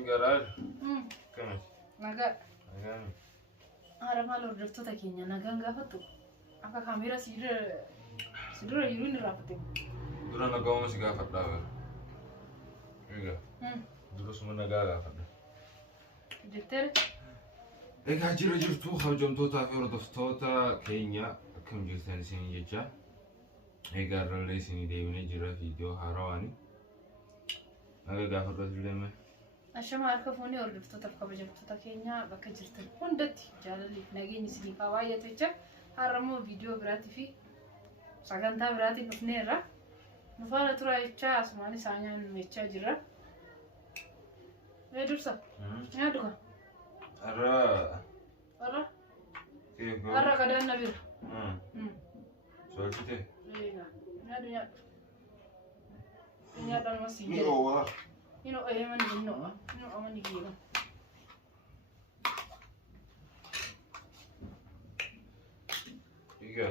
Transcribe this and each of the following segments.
Garage. Come. Naga. Again. Haramalo drifto takinya naganga fatu. Aka kamera sidura yurin rapate. Dura nagawa si gafat daga. Ega. Dura suma nagaga fadda. Jittere. Ega jira jirtu hawjamtoota fi hordoftoota keenya akkam jirtan isin jecha. Ega ralle isin deebine jira video haarawani. Naga gaafadha dileme. Ashama harka foonii hordoftoota kabajamtoota keenya bakka jirtan hundatti jaalalli nageenyi isinii qabaayatu jecha har'ammoo viidiyoo biraatii fi sagantaa biraatiin dhufneerra. Nufaana tura jecha asumaan isaanii mechaa jirra. Dursa. Nyaaduka. Arra. Arra kadaan nabira. Sochite. Nyaadu. Nyaadaan masih. Ni owa. Ino ayman dinno. Ino amani giira. Iga.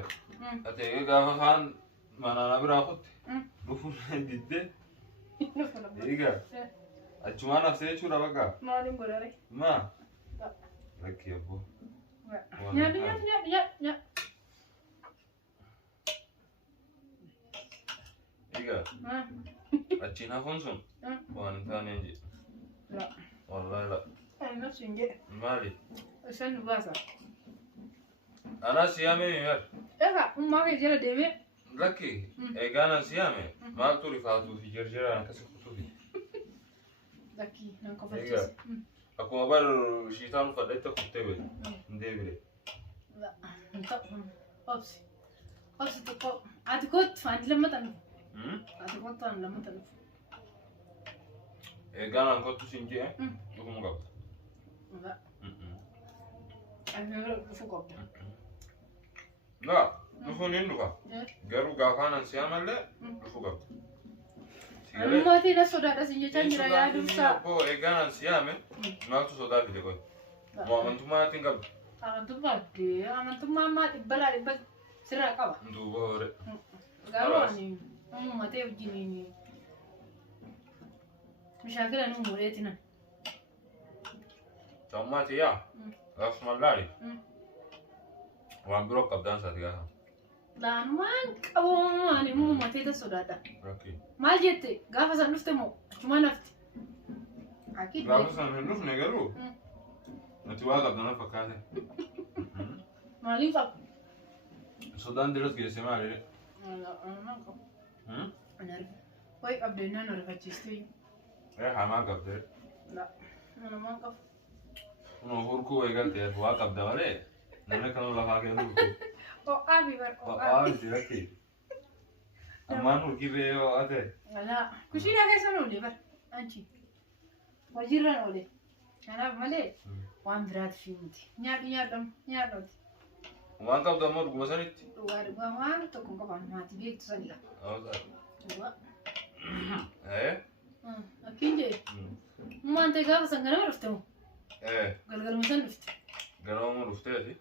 Ate gaafa kaan manana biraa kutte. Dhufuun didde. Iga. Achumaan haftee jechuudha bakka. Maaliin godhare? Ma. Rakki abbo. Nyaadu. Iga. Achiin hafuun sun waan hin taane hin jedhu. La. Wallahi la. Ayna singe. Maali? Isan baasa. Ana siyaame yar. Eka, ummaa kee jala deemee. Rakki. Eegaan siyaame. Maaltu rifaatu fi jarjaraan akkasii kutuufi. Zakki, nan kofalchiise. Akkuma bar shiitaan uffadhetti kuttee bee. Hin deebire. La. Obsi. Obsi tokko. Ati kootu faanti lammatan. Ati kootu faanti lammatan. Eegaan an kottu siin jee. Dhuguma qabda. La. Ani dhufu qabda. La. Dhufuun hin dhufa. Garuu gaafaan an siyaamallee dhufu qabda. Ammaatii na sodaadha sin jechaan jira yaadumsaa. Abboo eegaan an siyaame maaltu sodaa fide qoy. Moo amantummaatiin qabda. Amantummaa ammaa dhibbalaa dhibba sirraa qaba. Duuba hore. Garuu ani uummatee wajjin mishaakila nu muudheeti nan. Tammaati yaa. Gaafuma laali. Waan biroo qabdaan isaati gaafa. Laanumaan qabu ani uummatee ta sodaadha. Rakki. Maal jette gaafa san dhufte moo achumaan hafte? Gaafa san hin dhufne garuu. Ati waa qabdana fakkaate. Maaliin qabu? Sodaan diras geesse maali? Anaan qabu. Wayi qabdeenyaa na rifachiistee. Hamaa qabdee. Namaan qabu. Kunoo hurkuu eegalte waa qabda malee namni kanuu lafaa kennu hurkuu. Qo'aafi bar qo'aafi. Rakki. Ammaan hurkirree yoo ate. Alaa kushiinaa keessa oolee bar anchi. Hojiirraan oolee. Kanaaf malee waan biraatiif miti. Nyaadhooti. Waan qabdu ammoo dhuguma sanitti. Dhugaa waan tokko qofaan maatii beektu sanidha. Dhugaa. Akkiin jee. Maan ta'e gaafa san ganama dhufte moo? Galgaluma san dhufte. Ganama dhufteeti.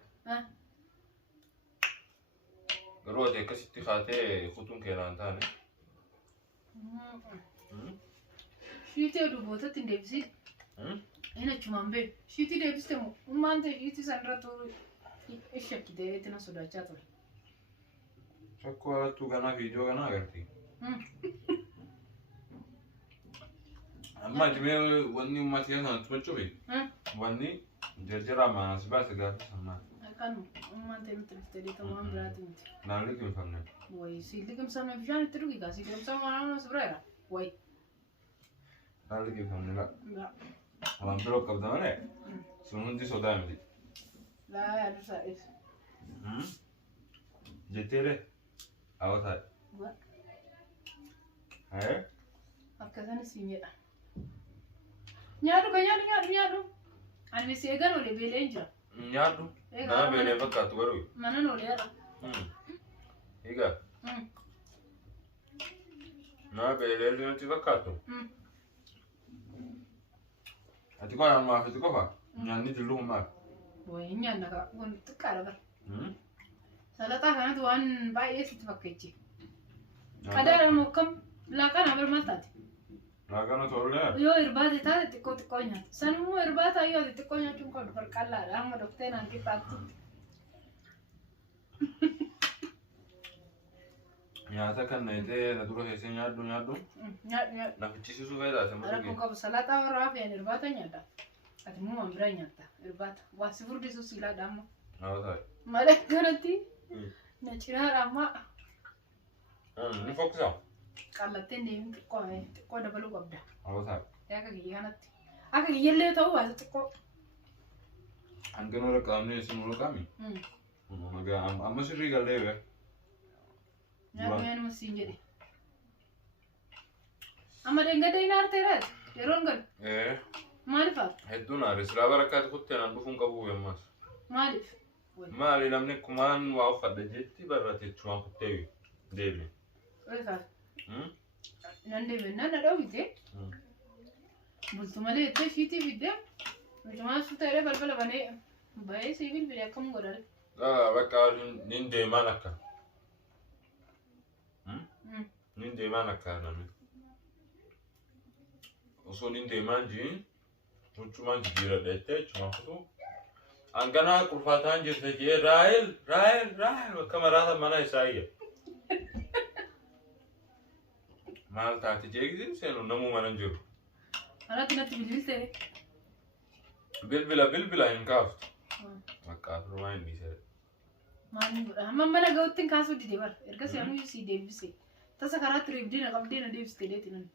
Garuu ati akkasitti kaatee kutuun keenaan taane. Shiitee dubootatti hin deebisiin. Inni achumaan beeku. Shiitii deebiste moo? Maan ta'e shiitii sanirra turu shakkitee itti na sodaachaa ture. Shakkoo alattuu ganaa viidiyoo ganaa agarti. Amma jimee wanni uummatii kanatti machuufi. Wanni jarjaraa maanaas baase gaafa sammaa. Akkanuma uumaan ta'e nutti dhuftee deetama waan biraati miti. Naan liqimfamne. Wayi si liqimsamne bishaan itti dhugi gaa si liqimsamne waan anas biraadha. Wayi. Naan liqimfamne laa. Waan biroo qabda malee sun hundi sodaa miti. Laa yaadursaa ibsa. Jetteere hawwataa. Akkasanis hin jedha. Nyaadhu. Ani si eegan olee beelee hin jira. Nyaadhu. Nama beelee fakkaatu garuu. Mana nooleera. Egaa. Nama beelee nuti fakkaatu. Ati koo yaa maaf itti qofa? Nyaanni dilluu maal? Wayi nyaanna kaa kun xiqqaadha bara. Salaxaa kanatu waan baay'ee sitti fakkeechi. Qadaadha moo akkam laaqana bar maal taate? Lagan tolle. Yoo irbaate taate xiqqoo nyaata. Sanimmoo irbaata yoo xiqqoo nyaachuun kan barqallaadha. Amma doktee naan qixxaattu. Nyaata kan naitee na dura keessee nyaaddu. Nyaadhu. Nafichisiisuu fayidaa isa Rakkoo mudugee. qabu salaaxaa warraa fi irbaata nyaadha. Ati immoo waan biraa nyaata. Irbaata. Waa si furdisuus silaadha amma. Hawwataa. Malee kanatti na cinaadha amma. Ni fokkisaa. Qallatteen deemin xiqqoo dabaluu qabda. Hawwataa. Akka kiyya kanatti. Akka kiyyallee ta'uu baata xiqqoo. Hangana wala qaamni isin wala qaami. Amma sirrii gallee bee. Nyaata nyaanuma siin jedhe. Amma deengadee hin aarteeraati. Yeroon galu. Maaliif aartu? Hedduun aare silaa barakkaatti kuttee naan dhufuun qabu yammas. Maaliif? Maali namni kumaan waa uffadha jetti barate jechuun kuttee deebi. Nan deebiin na dhawwite. Bultu malee itti fiitii fidee. Mucaa su ta'ee balbala banee bahee sibiil bile akkam godhare. Bakka nin deemaan akka. Nin deemaan akka namni. Osoo nin deemaan jiin muchumaan jijjiira dheettee jechuun kutu. Anganaa qurfaataan jirte jee Raahel bakka maraata mana isaa iyya. Maal taate jeegisin seenu namuu mana jiru. Alatti natti bilbiltee. Bilbila hin kaaftu. Bakka firmaa hin dhiisee. Maaliin godha? Amma mana ga'utti hin kaasuu dide bara. Erga seenu si deebise. Tasa karaatti reebdee na qabdee na deebiste deetti nan.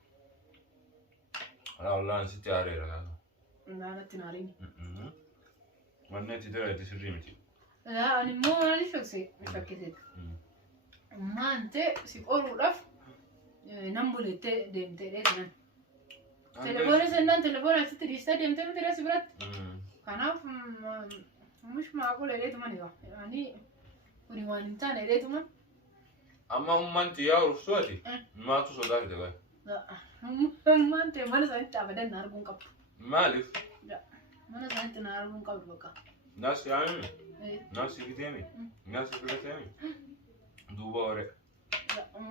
Wallaan sitti aareera kana. Naalatti naariin. Wanne itti dira itti sirrii miti. Ani immoo maaliif fakkeesseeta? Maante si qoruudhaaf nan bulettee deemtee dheetti nan. Telefoona sennaan telefoona asitti dhiistee deemtee miti reessi biratti. Kanaaf mush maaqulee dheetuma ni ga'a. Ani kuni waan hin taane dheetuma. Amma ummanti yaa ursuati. Maatu sodaa fide baay'ee. Maante mana isaanitti dhaabadan na arguun qabu. Maaliif? Mana isaanitti na arguun qabu bakka. Nasi yaami. Nasi fiteemi. Nasi filateemi. Duuba ore.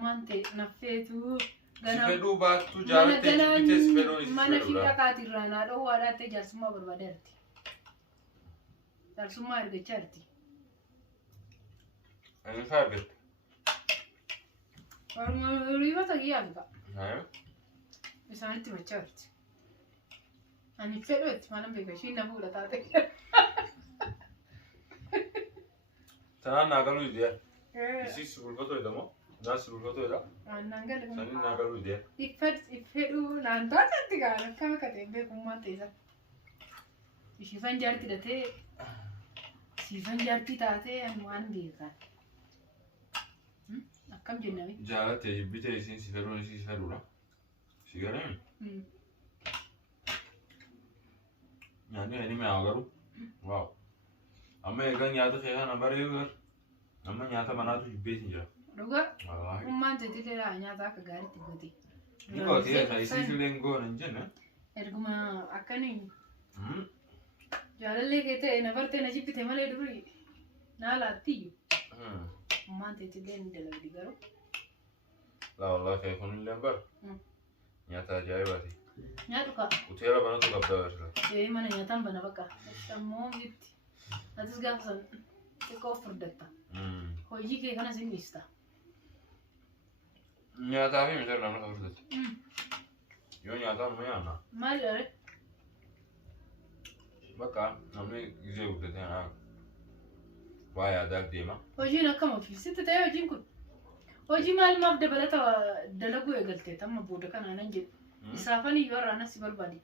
Maante naffeetu. Sifeduu baattu jaalattee jibbitee sifeduun isi mana fi dhaqaatirraa naa dhowwaa dhaattee jaarsummaa barbaadeerti. Jaarsummaa argachaa jirti. Isaa argatte. Riibata kiyyaa biqa. Isaanitti machaa jirti. Ani fedhu itti maalan beeka ishiin na fuudha taate. Tanaan naa galuu idea. Isis bulfatoo jedhamoo? Naas bulfatoo jedha. Waan galu. Sanin naa galuu idea. Fedhu naan taatetti gaara akkama kateen beekummaan ta'isa. Ishifan jaarti datee siifan jaartii taatee ani waan beekan. Akkam jennami? Jaalattee jibbitee isiin sifaduun isii sifaduudha. Si galeen? Nyaanni inni mi'aawu garuu. Waaw. Amma eegan nyaata kee kana baree gar. Amma nyaata manaatu jibbeetiin jira. Dhugaa? Ummaan teetilee nyaata akka gaariitti goote. Ni gootee isiis illee goona hin jenne. Erguma akkanii jaalallee kee ta'e na bartee na jibbite malee durii naa laattiyyuu. Ummaan teetilee ni dalagdi garuu. Wallaahi kee kun illee bar. Nyaata ajaa'ibaati. Nyaatu kaa? Hoteela banatu qabda barsiisa. Mana nyaataan bana bakka. Ammoo gitti. Atis gaafa san xiqqoo furdatta. Hojii kee kana sin dhiista. Nyaataa fi misirra nama furdatti. Yoo nyaataa amma nyaanna. Maali dha? Bakka namni gizee guddatee anaa waa yaadaaf deema. Hojiin akkam ofiisitti ta'e hojiin kun. Hojii maal maaf dabalata dalaguu eegaltee amma booda kanaa nan jedhu. Isaafan iyyuu irraa nasi barbaade.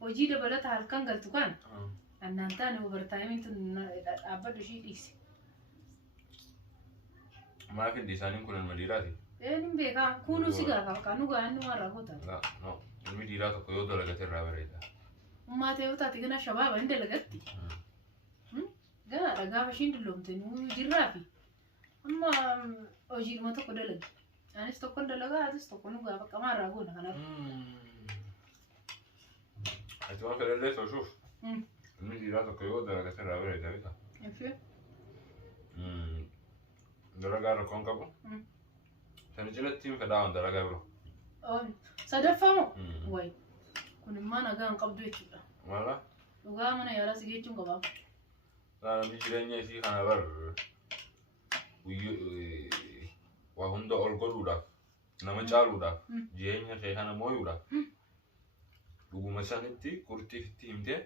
Hojii dabalata halkan galtu kan annaan taane overtaayimintu dhaabbadhu ishii dhiisi. Maaf hindi isaaniin kun ilma dhiiraati? Nin beekaa kunuu si gaafa kan nu gahan nu warraa gootaa. Ilmi dhiiraa tokko yoo dalagate irraa bareeda. Ummaa ta'ee taate gana shabaaba hin dalagatti. Ganaadha gaafa ishiin dulloomte nu jirraafi. Amma hojiidhuma tokko dalagi. Anis tokkon dalagaa atis tokko nu gaafa qamaarraa goona kanaaf. Ati waan fedhallee sooshuuf. Ilmi dhiiraa tokko yoo dalagate irraa bareeda beekaa. Ifee. Dalagaa rakkoon qabu. Sana jalatti hin fedhaa dalagaa biroo. Sadaffamu way kun immoo nagaan qabdu jechuudha. Wala Dhugaa mana yaalaa si geechuun qaba. namni jireenya isii kana bar waa hunda ol godhuudhaaf nama caaluudhaaf jireenya kee kana mooyuudhaaf dhuguma sanitti kurtiifitti himtee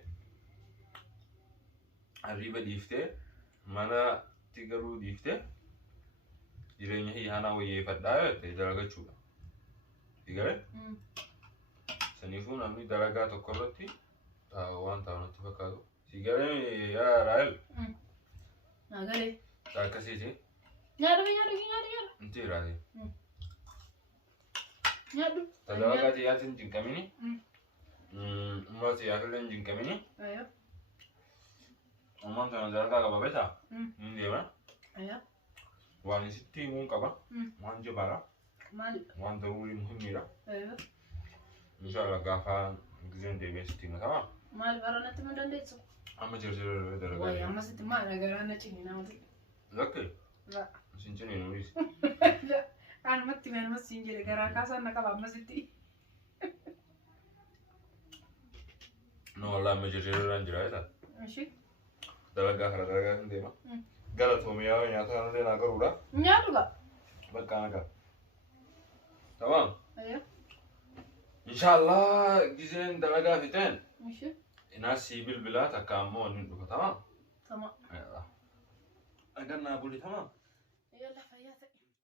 arriiba dhiiftee manatti galuu dhiiftee jireenya hiyyaanaa wayyeeffadhaa jettee dalagachuudha. Digare saniifuu namni dalagaa tokko irratti waan ta'anitti fakkaatu. Digare yaa Raayil. Naagalee. Akkasiiti. Nyaadhu. Inti Raayil. Nyaadhu. Dalagaa xiyyaatti hin jinqamini. Ummaa xiyyaafillee hin jinqamini. Ayyo. Ummaan sana dalagaa qaba beekaa? Hin deema. Ayyo. Waan isitti himuun qaba. Waan jabaadha. Maali? Waan daruurii muhiimidha. Ayyo. Inshallah gaafa giseen deebi'ee sitti himatamaa. Maali baranatti ma dandeessu? Amma jirjirra dalagaa. Way amma sitti maa nagaraan na cini namatti. Lakke. La. Isin ciniin nulis. Anumatti mee namas siin jedhe garaa kaasaan na qaba amma sitti. No wallah amma jirjirraan jira jetaa. Ishi. Dalagaa kana dalagaa hin deema. Galatoomii nyaata kanallee naa garuudha. Nyaadhu gaa. Bakka nagaa. Tamam. Ayyo. Inshallah giseen dalagaa fiteen. Ishi. Inasi bilbilaa takka ammoo ni dhufa tamam. Tamam. Agan naa buli tamam. Yalla.